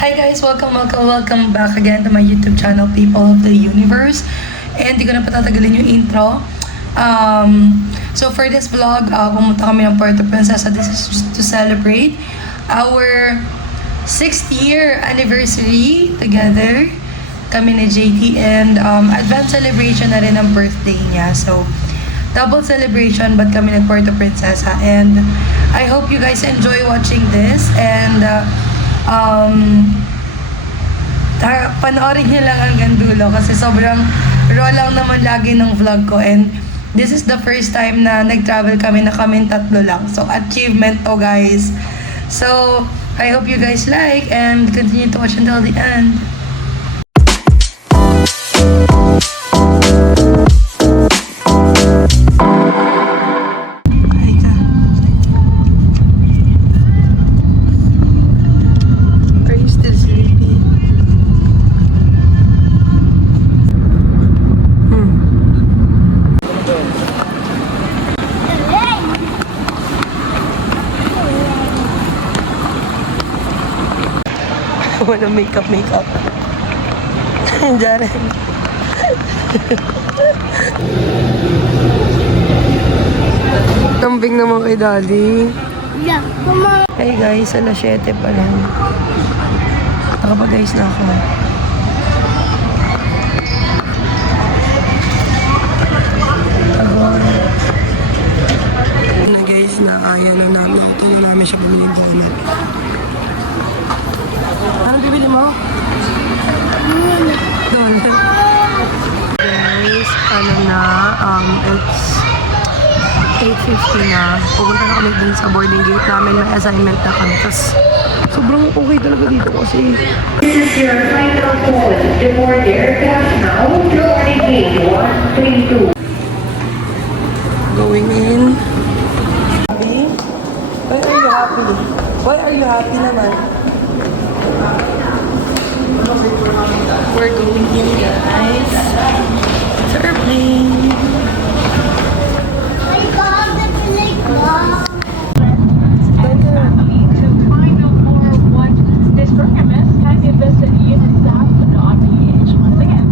Hi guys! Welcome back again to my YouTube channel, People of the Universe. And di ko na patatagalin yung intro. So for this vlog, pumunta kami ng Puerto Princesa. This is just to celebrate our 6th year anniversary together. Kami ni JT and advance celebration na rin ang birthday niya. So double celebration but kami ng Puerto Princesa. And I hope you guys enjoy watching this. And panoorin niyo lang hanggang dulo kasi sobrang raw lang naman lagi ng vlog ko, and this is the first time na nag-travel kami na kaming tatlo lang. So achievement to guys. So I hope you guys like and continue to watch until the end. Wala makeup. Diyan. Kambing naman kay Daddy. Yeah, mama. Hey guys, alas 7 pa lang. Nakapag-guys na ako. Na guys, ayan na namin. Ito na namin siya bumili ng donut. Anong bibili mo? Donut. Guys, it's 8:50 na. Pumunta na kami dun sa boarding gate namin. May assignment na kami. Tapos, sobrang okay talaga dito kasi. This is your final call to board the aircraft now. Boarding gate 132. Going in. Happy? Why are you happy? Why are you happy naman? We're going in, guys. It's our plane. I got the plate, Mom. This program is kindly visit unitsaf.ph once again.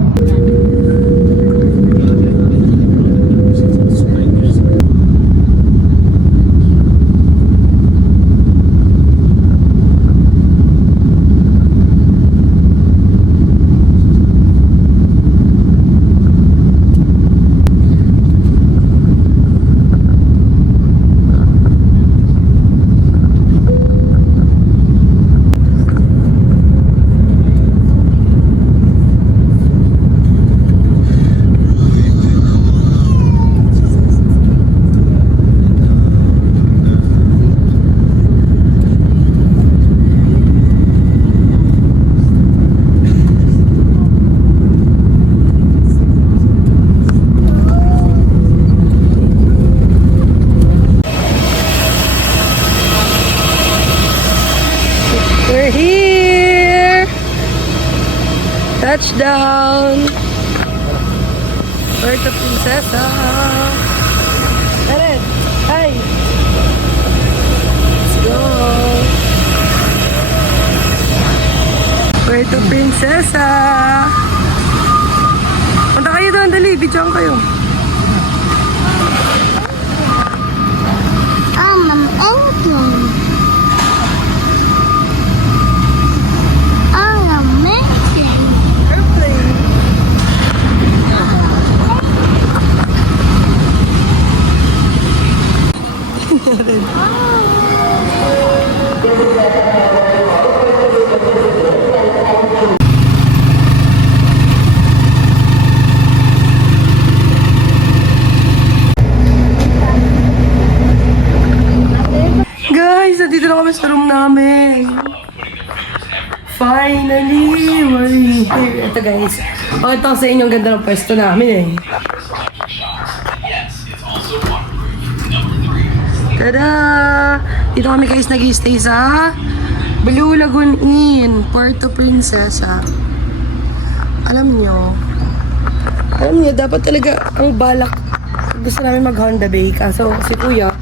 We're here! Touchdown! Puerto Princesa! Eren! Hi! Let's go! Puerto Princesa! Punta kayo doon, dali! Bidyoan kayo! I'm airplane. I'm amazing. Airplane! Guys, nandito na kami sa room namin. Finally, we're here. Ito guys. Ito sa inyo ang ganda ng pwesto namin eh. Tada! Dito kami guys nag-stay sa Blue Lagoon Inn, Puerto Princesa. Alam nyo, dapat talaga ang balak. Gusto namin mag Honda Bay. Kaso si Kuya,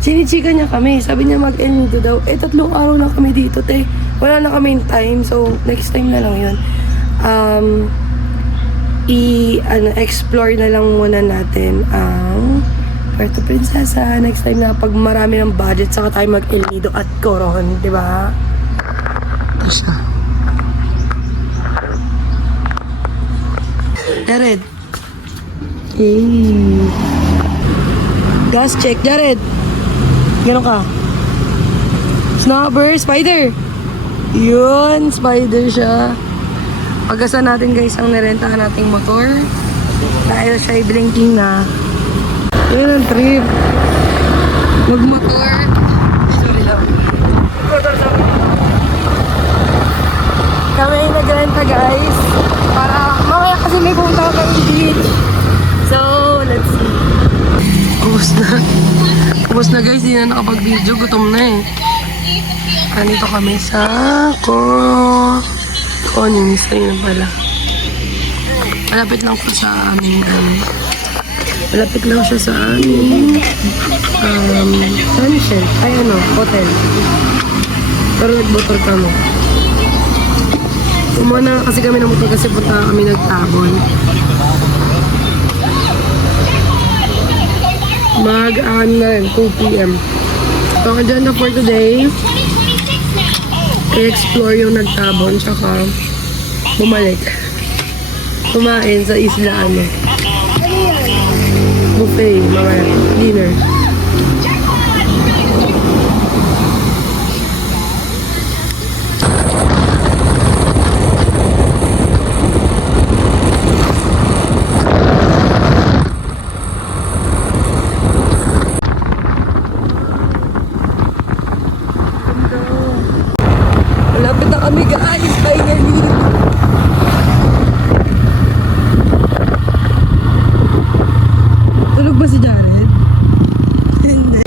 sinichika niya kami. Sabi niya mag-El Nido daw. 3 araw lang kami dito, te. wala na kaming time. So, next time na lang yun. Explore na lang muna natin ang Puerto Princesa. Next time na pag marami ng budget, saka tayo mag-El Nido at Coron, di ba? Ito siya. Jared. Hey. Gas check, Jared. Gano'n ka? Snobber, spider. Yun, spider siya. Pagkasa natin guys ang nirentahan nating motor. Dahil siya ay blinking na. Yun ang trip. Mag-motor. Sorry lang. Motor sa kami nagrenta guys. Para mamaya kasi may pumunta ka kay beach. So, let's see. Ubus na guys, hindi na nakapag-video. Gutom na eh. Andito kami sa Conyons na yun pala. Malapit lang po sa amin. Malapit lang siya sa amin. Sunshine. Ay hotel. Pero nag-motor kami. Umuna kasi kami ng motor kasi punta kami nagtabon. Na rin, 2 p.m. So, ang agenda for today, i-explore yung nagtabon, tsaka bumalik. Kumain sa isla, buffet, mamaya, dinner. Malapit na kami guys, finally. Tulog ba si Jared? Hindi.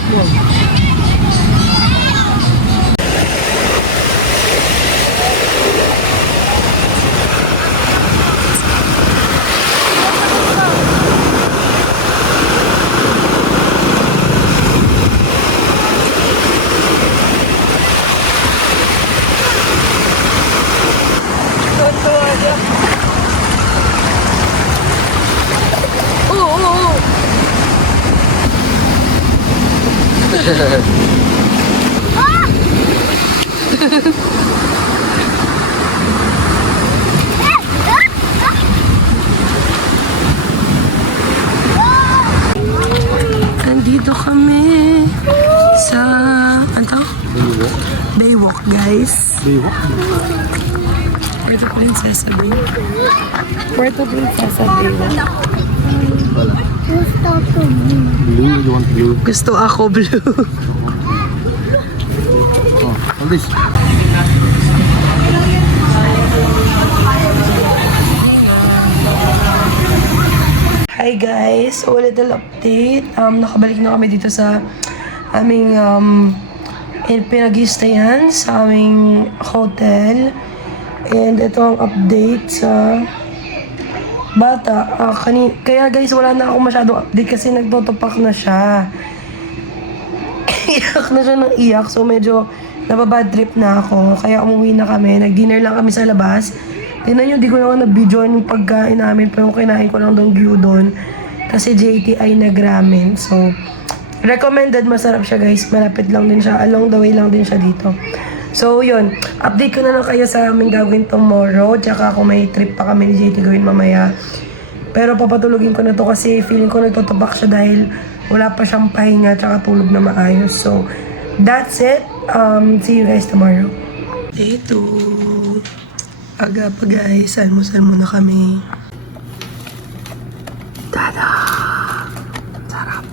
Nandito kami sa Baywalk guys. Puerto Princesa Baywalk. Puerto Princesa Baywalk. Blue, you want blue? Gusto ako blue. Oh, all this. Hi guys, so a little update. Nakabalik na kami dito sa aming pinag-i-stayan sa aming hotel. And ito ang update sa bata. Kaya guys, wala na ako masyadong update kasi nagtotopak na siya. Iyak na siya ng iyak. So medyo nababad trip na ako. Kaya umuwi na kami. Nag-dinner lang kami sa labas. Tingnan nyo, di ko naman na-videoan yung pagkain namin. Pero kinain ko lang doon gyudon. Kasi JTI nag-ramen. So, recommended. Masarap siya guys. Malapit lang din siya. Along the way lang din siya dito. So, yun. Update ko na lang kayo sa aming gagawin tomorrow. Tsaka kung may trip pa kami ni JT gawin mamaya. Pero papatulugin ko na to kasi feeling ko nagtotobak siya dahil wala pa siyang pahinga tsaka tulog na maayos. So, that's it. See you guys tomorrow. Day 2. Aga pa guys. Almusal muna kami. Tada! Sarap.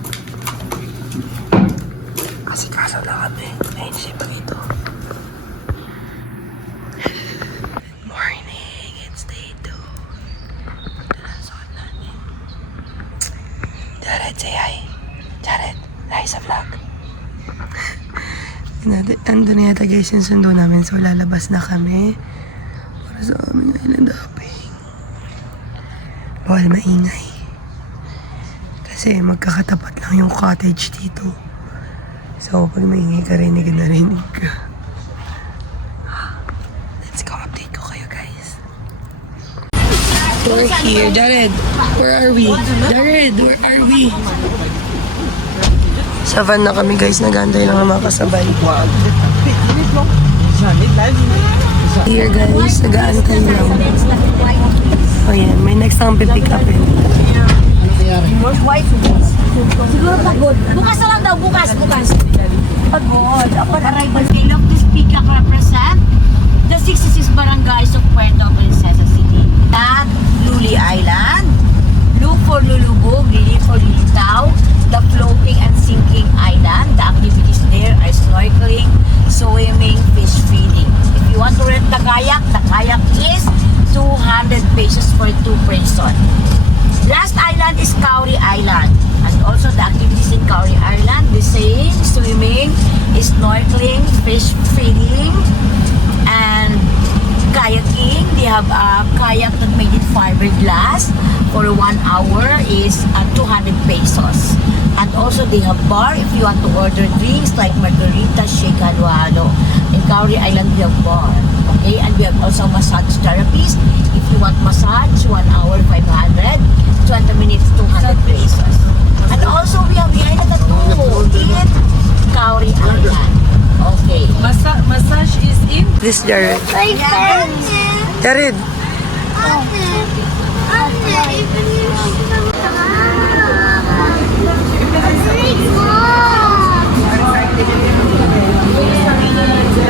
Kasi kaso na kami. Ayun siya pa ito. Good morning. It's day 2. Ito na suot natin. Jared, say hi. Jared, hi sa vlog. Ando na yata guys yung sundo namin. So lalabas na kami. Para sa aming island hopping. Bawal maingay. Kasi magkakatapat lang yung cottage dito. So pag maingay ka, rinig na rinig ka. We're here. Jared, where are we? Jared, where are we? Sa van na kami guys, nag-aantay lang ang mga kasabay. Here guys, nag-aantay lang. Oh yan, may next ang pipick up eh. Siguro pagod. Bukas na lang daw, bukas. Pagod. Upon arrival, scale of this peacock represent the 66 barangays of Puerto Princesa City. At Luli Island, look for Lulubog, Lili for Lilitaw, the floating and sinking island. The activities there are snorkeling, swimming, fish feeding. If you want to rent the kayak is 200 pesos for 2 person. Last island is Kauri Island. And also the activities in Kauri Island, the same, swimming, snorkeling, fish feeding, and kayaking. They have a kayak that made in fiberglass for 1 hour is 200 pesos. And also they have bar if you want to order drinks like margarita, shake, halo-halo. In Kauri Island we have bar. Okay, and we have also massage therapies. If you want massage, 1 hour 500, 20 minutes 200 pesos. And also we have behind the tattoo in Kauri Island. Okay. Massage is in. This Jared. Jared.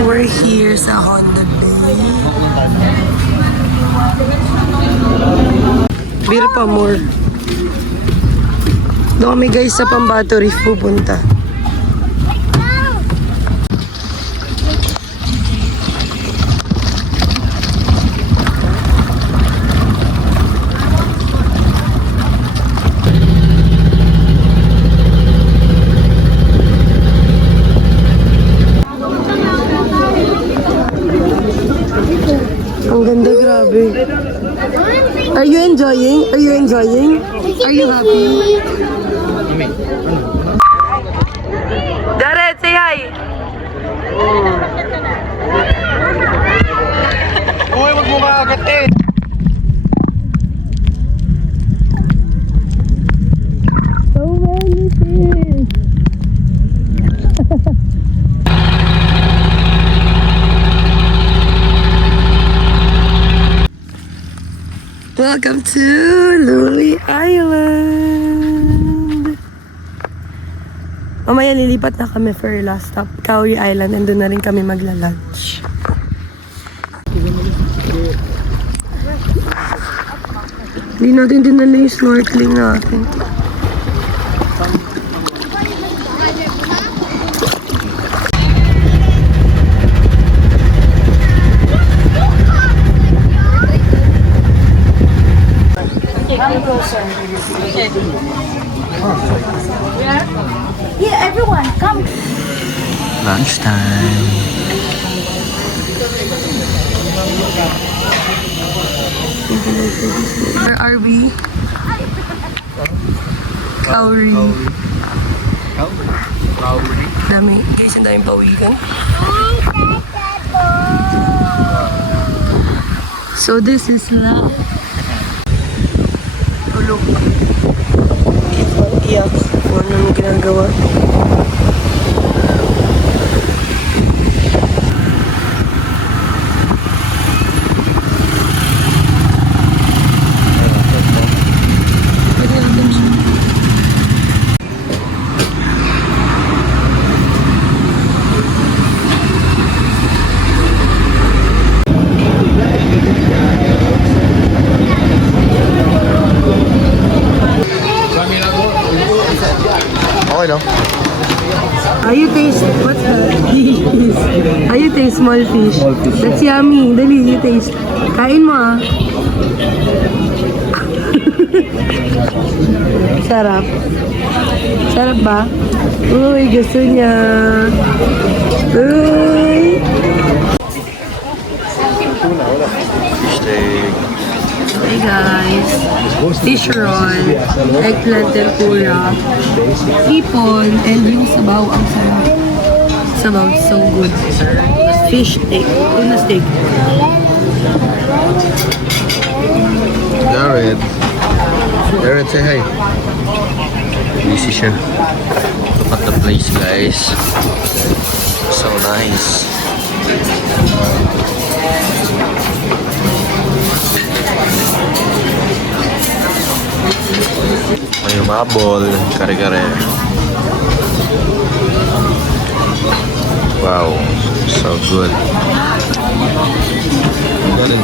We're here sa Honda Bay. Beer pa more. Doon kami guys sa Pambato Reef pupunta. Ang ganda, grabe. Are you enjoying? Are you enjoying? Are you happy? Jared, say hi! Uy, wag mo makakatin! So many fish! Welcome to Luli Island! Mamaya lilipat na kami for our last stop, Kauri Island, and doon na rin kami magla-lunch. Hindi natin dinala yung snorkeling natin. Yeah, everyone, come. Lunchtime. Where are we? Kauri. Dami. Guys, ang daming pawikan. So this is na tulog. Iyak. Kung anong ginagawa. Okay lang. How you taste? What's that? How you taste small fish? Small fish. That's yummy. Dali, you taste. Kain mo ah. Sarap. Sarap ba? Uy, gusto niya. Uy. Steak. Hey guys. Fish roll, eggplant tempura, hipon, and yung sabaw. Ang sarap. Sabaw, so good. Fish steak. Tuna steak. Jared. Say hi. Busy siya. Look at the place, guys. So nice. May umabol, kare-kare. Wow, so good. Ang galing.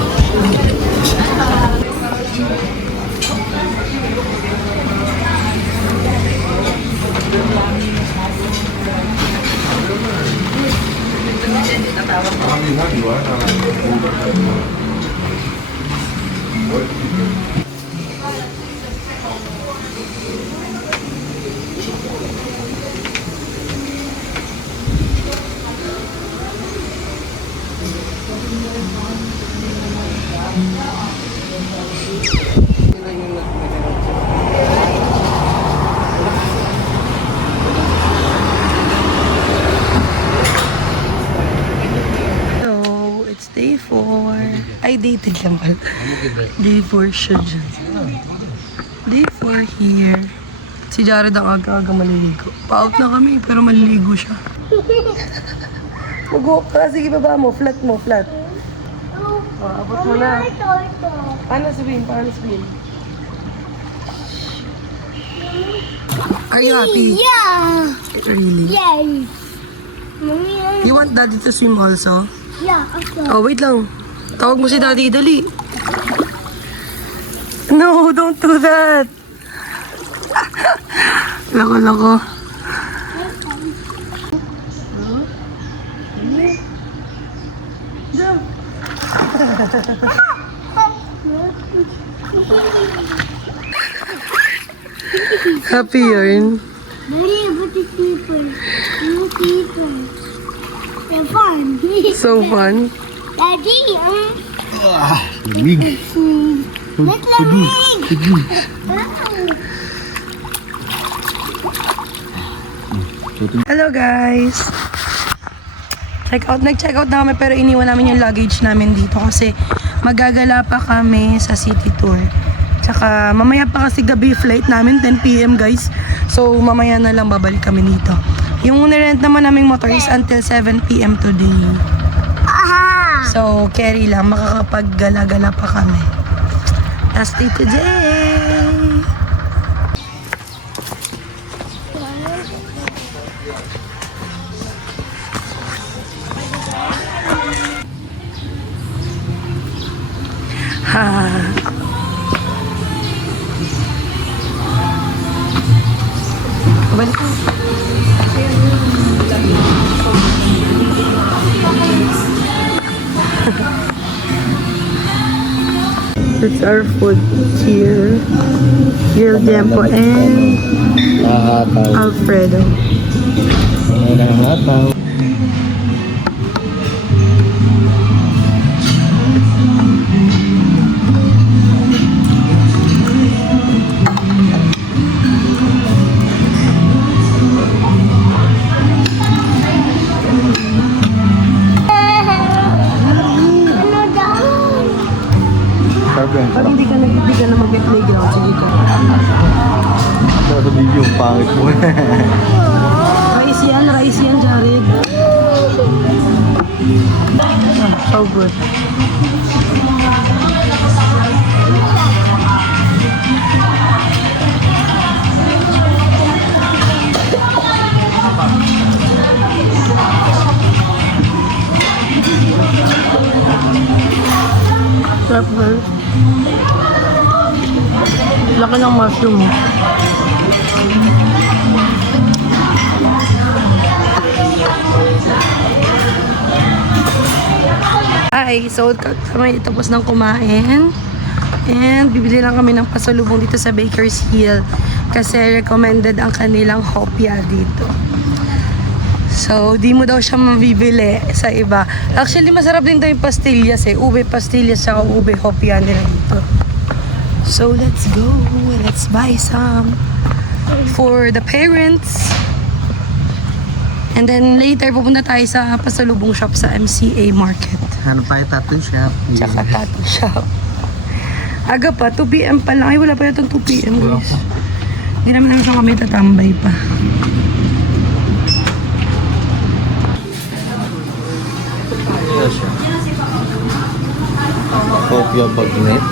So, it's day 4. Ay, day 3 lang pala. Day 4 siya dyan. Day 4 here. Si Jared ang aga-aga maliligo. Pa-out na kami, pero maliligo siya. Mag-walk ka. Sige, baba mo. Flat mo, flat. Abot mo na. Paano sabihin? Paano sabihin? Are you happy? Yeah. Really? Yes. Mommy, You want daddy to swim also? yeah, okay. Oh, wait lang. Tawag mo si daddy, dali. No, don't do that. Loko. Happy yarn. Daddy, put the sleeper. No sleeper. They're fun. So fun. Daddy, Lamig. let lamig. Hello guys! Nag-check out na kami pero iniwan namin yung luggage namin dito kasi magagala pa kami sa city tour. Tsaka mamaya pa kasi gabi flight namin, 10 PM guys. So mamaya na lang babalik kami dito. Yung nirent naman naming motor is until 7 PM today. So carry lang, makakapag-gala-gala pa kami. Last day today! Ha. Balik ko. It's our food here. Real Tiempo and Alfredo. Pag hindi ka na mag-playground, sige ka. Sa video, pangit mo. Rice yan, Jared. So good. Sarap ba? Laki ng mushroom mo. Hi! So, kami tapos ng kumain. And bibili lang kami ng pasalubong dito sa Baker's Hill. Kasi recommended ang kanilang hopya dito. So, di mo daw siya mabibili sa iba. Actually, masarap din daw yung pastillas eh. Ube pastillas sa ube hopya nila dito. So, let's go. Let's buy some for the parents. And then later, pupunta tayo sa pasalubong shop sa MCA Market. Ano pa yung tattoo shop? Tsaka tattoo shop. Aga pa, 2 p.m. pa lang. Ay, wala pa yatang 2 p.m. guys. Hindi naman sa kami tatambay pa. Ano siya? Kopya bagnet.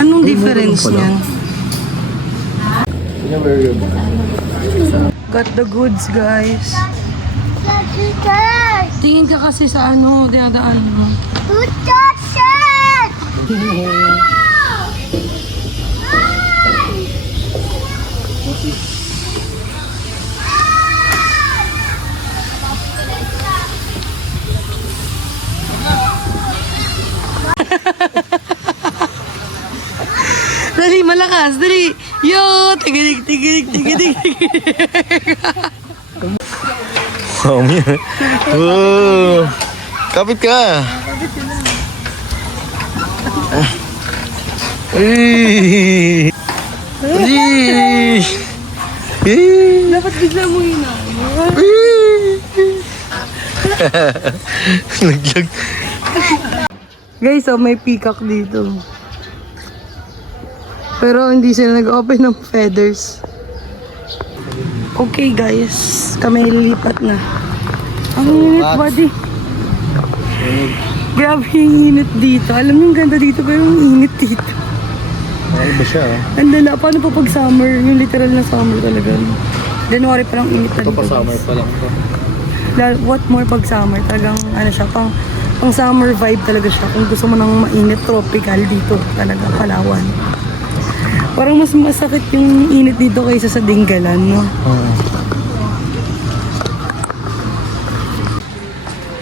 Anong difference niyan? Got the goods, guys. Tingin ka kasi sa ano, dinadaan mo. Dali, malakas, dali. Yo, tigilig, tigilig, tigilig. Wow, yan. Wow. Kapit ka. Ay. Ay. Dapat bigla mo ina. Naglag. Guys, oh, may peacock dito. Pero hindi sila nag-open ng feathers. Okay guys, kami lilipat na. Ang init, buddy. Grabe yung init dito. Alam mo yung ganda dito, pero yung init dito. Ano ba siya? Ang lala, paano pa pag summer? Yung literal na summer talaga. January pa lang init na Ito dito. pa summer pa lang to. What more pag summer? Talagang ano siya, pang summer vibe talaga siya. Kung gusto mo ng mainit, tropical dito talaga, Palawan. Parang mas masakit yung init dito kaysa sa Dingalan, no?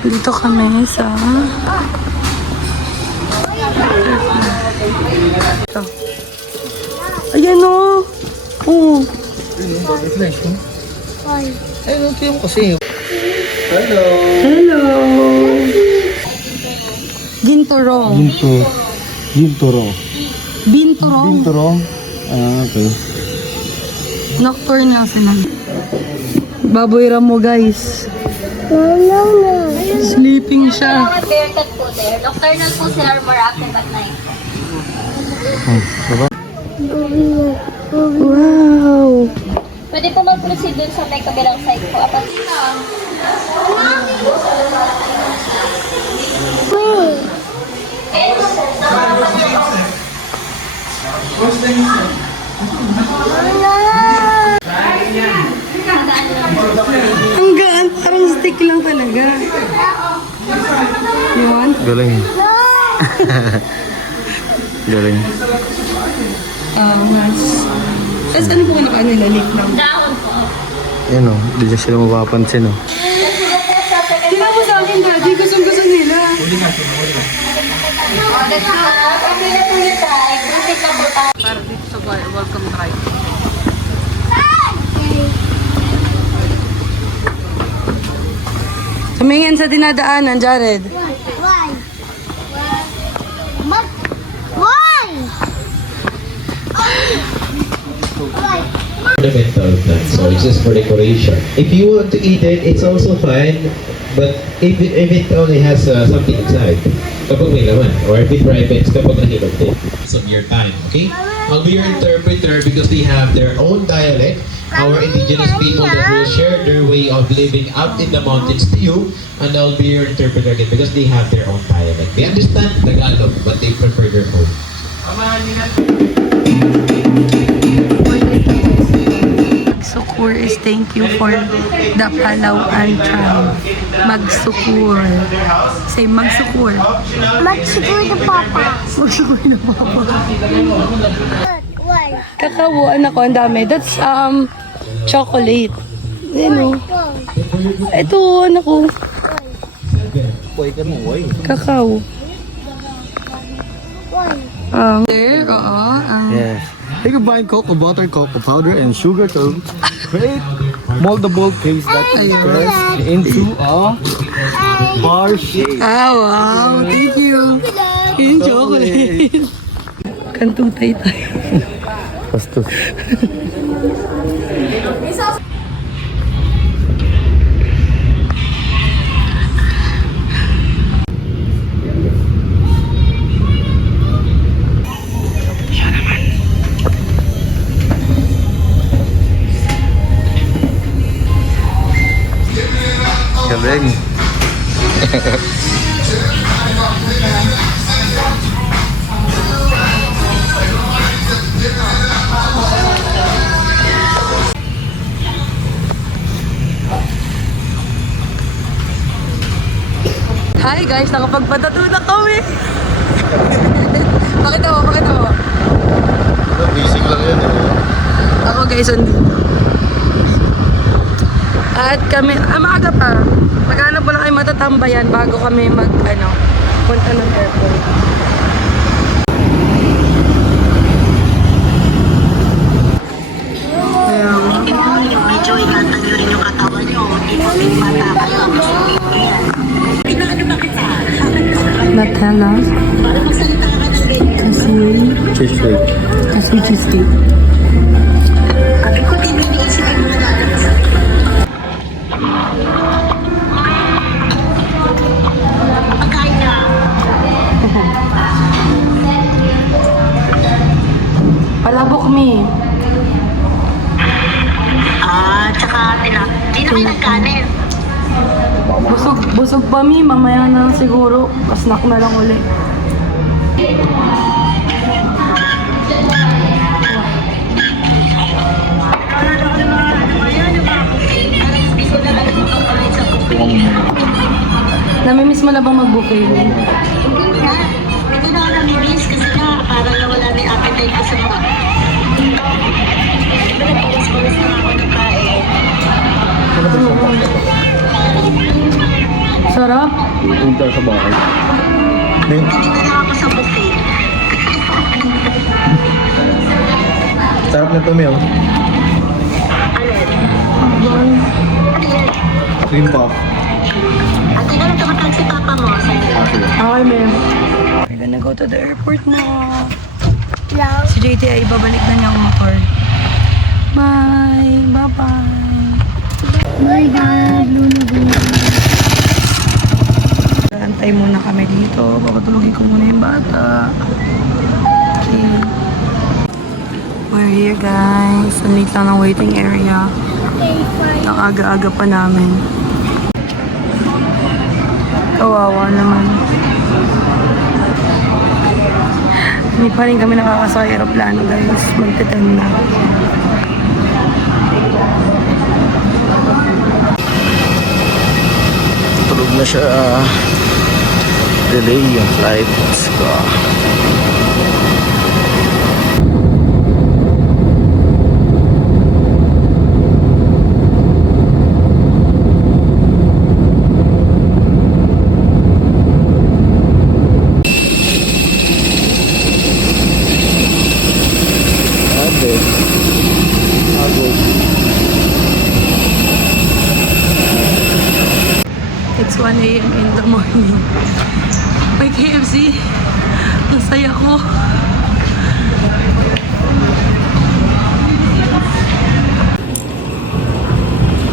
Dito kami sa... Ito. Ayan, o! Oo. Ay, ito yung kasi. Hello. Hello! Ginturong. Ginturo. Binturong. Ginturo. Ah, okay. Nocturnal sila. Baboy Ramo, guys. Sleeping siya. Bearcat po there. Nocturnal po sila are more active at night. Wow! Pwede po mag-proceed dun sa may kabilang side po. Apat. Ang gaan, parang stick lang talaga. You want? Galing. Galing. Mas. Tapos ano po nakaano nila? Lip lang. Down po. Yan o, hindi niya sila mapapansin o. Sila mo sa akin, daddy. Gustong-gusto nila. Let's go. Okay na po yung time. Proceed na po tayo. Para dito sa welcome drive. Tumingin sa dinadaanan, Jared. Why? Why? Ornamental plant, so it's just for decoration. If you want to eat it, it's also fine. But if it only has something inside, kapag may laman, or if it ripens, kapag nahilog din. Some your time, okay? I'll be your interpreter because they have their own dialect. Our indigenous people that will share their way of living out in the mountains to you, and I'll be your interpreter again because they have their own dialect. They understand Tagalog, but they prefer their own. Magsukur is thank you for the Palawan tribe. Magsukur. Say magsukur. Magsukur the papa. Magsukur na papa. Why? Kakao, anak ko, ang dami. That's chocolate. Ano? Ito, anak ko. Boy ka mo, boy. Kakao. Why? There, oo. Yes. You combine cocoa butter, cocoa powder, and sugar to create moldable case that is pressed into a bar shape. Wow. Thank you. Yung chocolate. Kantutay tayo. Bastos. Hi guys, nakapagpatato na kami. Pakita mo, pakita mo. Basic lang yan eh. Ako guys, andito. At kami, maaga pa. Maghanap mo lang kayo matatambayan bago kami punta ng airport. Medyo ingatan nyo rin yung katawan nyo. Hindi bata kayo. Pinaano ba kita? Nutella. Para magsalita ka ng ganyan. Cheesecake. Kasi cheesecake. Sabi ko, di mo iniisip yung mga lalabas. Pagkain na. Palabok mi. Tsaka di na kayo nagkanin. Busog pa mi. Mamaya na siguro. Snack na lang ulit. Namimiss mo na bang mag-buffet? Hindi na ako nami-miss kasi nga parang nawala na yung appetite ko sa mga. Diba nagpalas-palas na ako ng kain? Sarap. Punta sa bahay. Hindi na lang ako sa buffet. Sarap na to, Mel. Cream puff. Ate na lang tumatawag si Papa mo. Okay, ma'am. We're gonna go to the airport na. Hello? Si JT ay babalik na niya ang motor. Bye! Bye-bye! My God, Luna. Antay muna kami dito. Papatulogin ko muna yung bata. Okay. We're here, guys. Nandito lang ng waiting area. Nakaga-aga pa namin. Kawawa naman. Hindi pa rin kami nakakasakay aeroplano, guys. Magte-10 na. Tulog na siya. Delay yung flight ko. It's 1 a.m. in the morning. May KFC. Ang saya ko.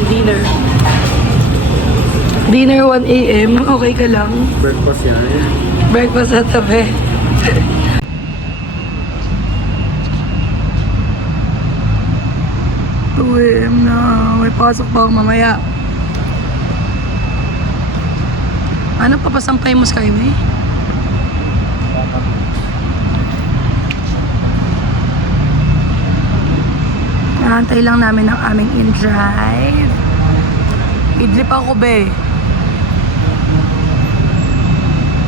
Dinner. Dinner 1 a.m. Okay ka lang? Breakfast yan. Breakfast sa tabi. 2 a.m. na. May pasok pa ako mamaya. Ano papasampay mo, Skyway? Nakantay lang namin ang aming in-drive. Idlip ako, be.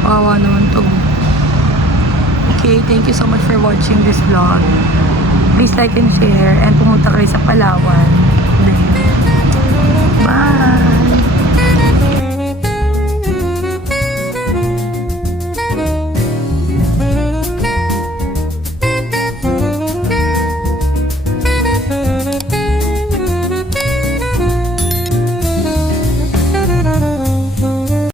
Kawawa naman to. Okay, thank you so much for watching this vlog. Please like and share and pumunta kayo sa Palawan.